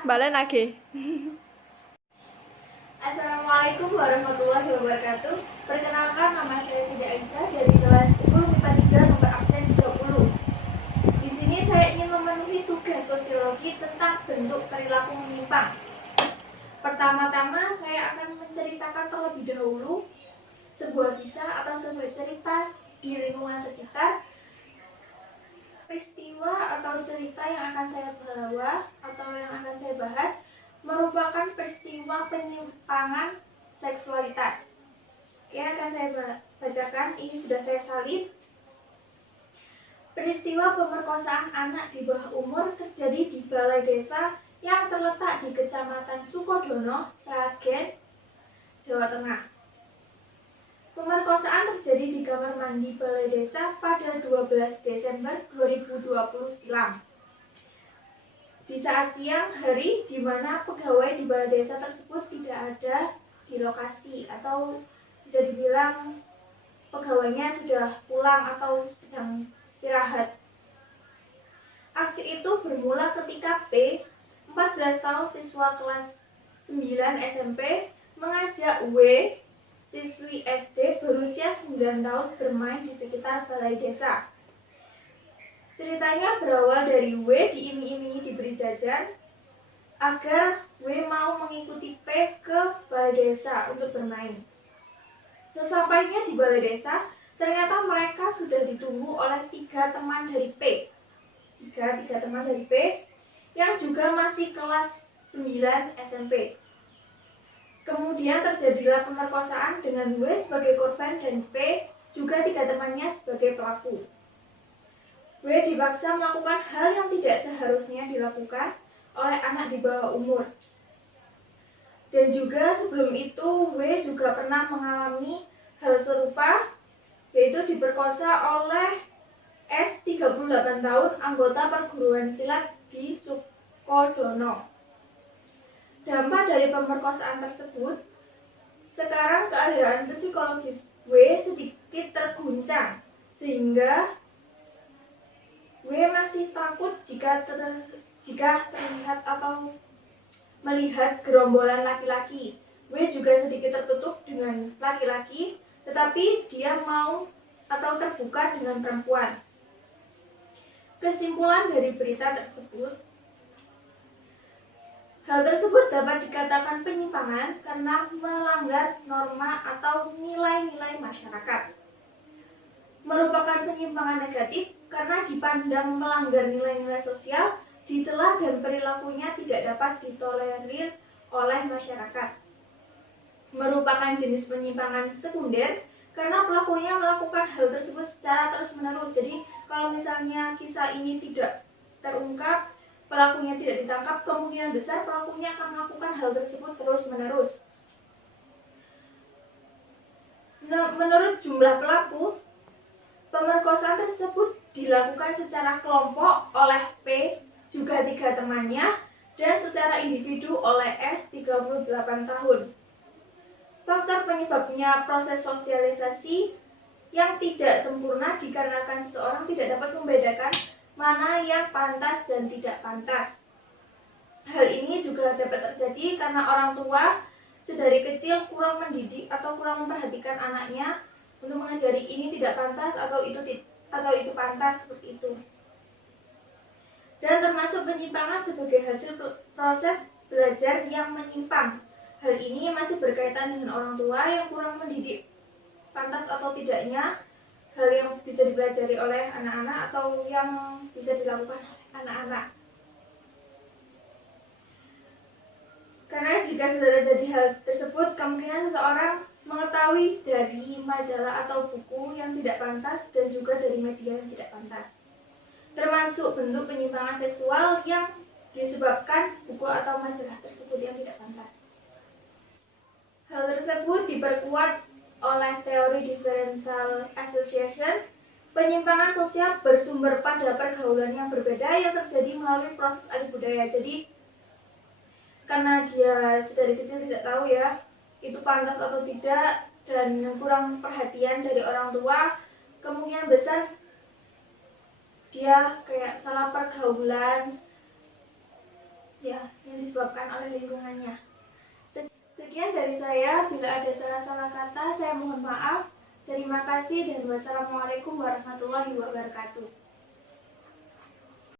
Balen lagi. Assalamualaikum warahmatullahi wabarakatuh. Perkenalkan, nama saya Siti Aisyah dari kelas 10 MIPA 3 nomor absen 30. Di sini saya ingin memenuhi tugas sosiologi tentang bentuk perilaku menyimpang. Pertama-tama saya akan menceritakan terlebih dahulu sebuah kisah atau sebuah cerita di lingkungan sekitar. Peristiwa atau cerita yang akan saya bawa atau yang akan saya bahas merupakan peristiwa penyimpangan seksualitas. Yang akan saya bacakan, ini sudah saya salin. Peristiwa pemerkosaan anak di bawah umur terjadi di balai desa yang terletak di Kecamatan Sukodono, Sragen, Jawa Tengah. Pemerkosaan terjadi di kamar mandi balai desa pada 12 Desember 2020 silam. Di saat siang hari, di mana pegawai di balai desa tersebut tidak ada di lokasi, atau bisa dibilang pegawainya sudah pulang atau sedang istirahat. Aksi itu bermula ketika P, 14 tahun siswa kelas 9 SMP, mengajak W, siswi SD berusia 9 tahun bermain di sekitar balai desa. Ceritanya berawal dari W diiming-imingi diberi jajan agar W mau mengikuti P ke balai desa untuk bermain. Sesampainya di balai desa, ternyata mereka sudah ditunggu oleh tiga teman dari P. Tiga teman dari P yang juga masih kelas 9 SMP. Kemudian terjadilah pemerkosaan dengan W sebagai korban dan P juga tiga temannya sebagai pelaku. W dipaksa melakukan hal yang tidak seharusnya dilakukan oleh anak di bawah umur. Dan juga sebelum itu W juga pernah mengalami hal serupa, yaitu diperkosa oleh S 38 tahun anggota perguruan silat di Sukodono. Dampak dari pemerkosaan tersebut, sekarang keadaan psikologis W sedikit terguncang, sehingga W masih takut jika terlihat atau melihat gerombolan laki-laki. W juga sedikit tertutup dengan laki-laki, tetapi dia mau atau terbuka dengan perempuan. Kesimpulan dari berita tersebut, hal tersebut dapat dikatakan penyimpangan karena melanggar norma atau nilai-nilai masyarakat. Merupakan penyimpangan negatif karena dipandang melanggar nilai-nilai sosial, dicela dan perilakunya tidak dapat ditolerir oleh masyarakat. Merupakan jenis penyimpangan sekunder karena pelakunya melakukan hal tersebut secara terus-menerus. Jadi kalau misalnya kisah ini tidak terungkap, pelakunya tidak ditangkap, kemungkinan besar pelakunya akan melakukan hal tersebut terus-menerus. Nah, menurut jumlah pelaku, pemerkosaan tersebut dilakukan secara kelompok oleh P, juga tiga temannya, dan secara individu oleh S, 38 tahun. Faktor penyebabnya proses sosialisasi yang tidak sempurna dikarenakan seseorang tidak dapat membedakan mana yang pantas dan tidak pantas. Hal ini juga dapat terjadi karena orang tua sedari kecil kurang mendidik atau kurang memperhatikan anaknya untuk mengajari ini tidak pantas atau itu pantas, seperti itu. Dan termasuk penyimpangan sebagai hasil proses belajar yang menyimpang. Hal ini masih berkaitan dengan orang tua yang kurang mendidik pantas atau tidaknya hal yang bisa dipelajari oleh anak-anak atau yang bisa dilakukan oleh anak-anak. Karena jika sudah terjadi hal tersebut, kemungkinan seseorang mengetahui dari majalah atau buku yang tidak pantas dan juga dari media yang tidak pantas. Termasuk bentuk penyimpangan seksual yang disebabkan buku atau majalah tersebut yang tidak pantas. Hal tersebut diperkuat oleh teori differential association. Penyimpangan sosial bersumber pada pergaulan yang berbeda yang terjadi melalui proses alih budaya. Jadi karena dia dari kecil tidak tahu ya itu pantas atau tidak, dan kurang perhatian dari orang tua, kemungkinan besar dia kayak salah pergaulan, ya yang disebabkan oleh lingkungannya. Sekian dari saya, bila ada salah-salah kata saya mohon maaf. Terima kasih dan wassalamualaikum warahmatullahi wabarakatuh.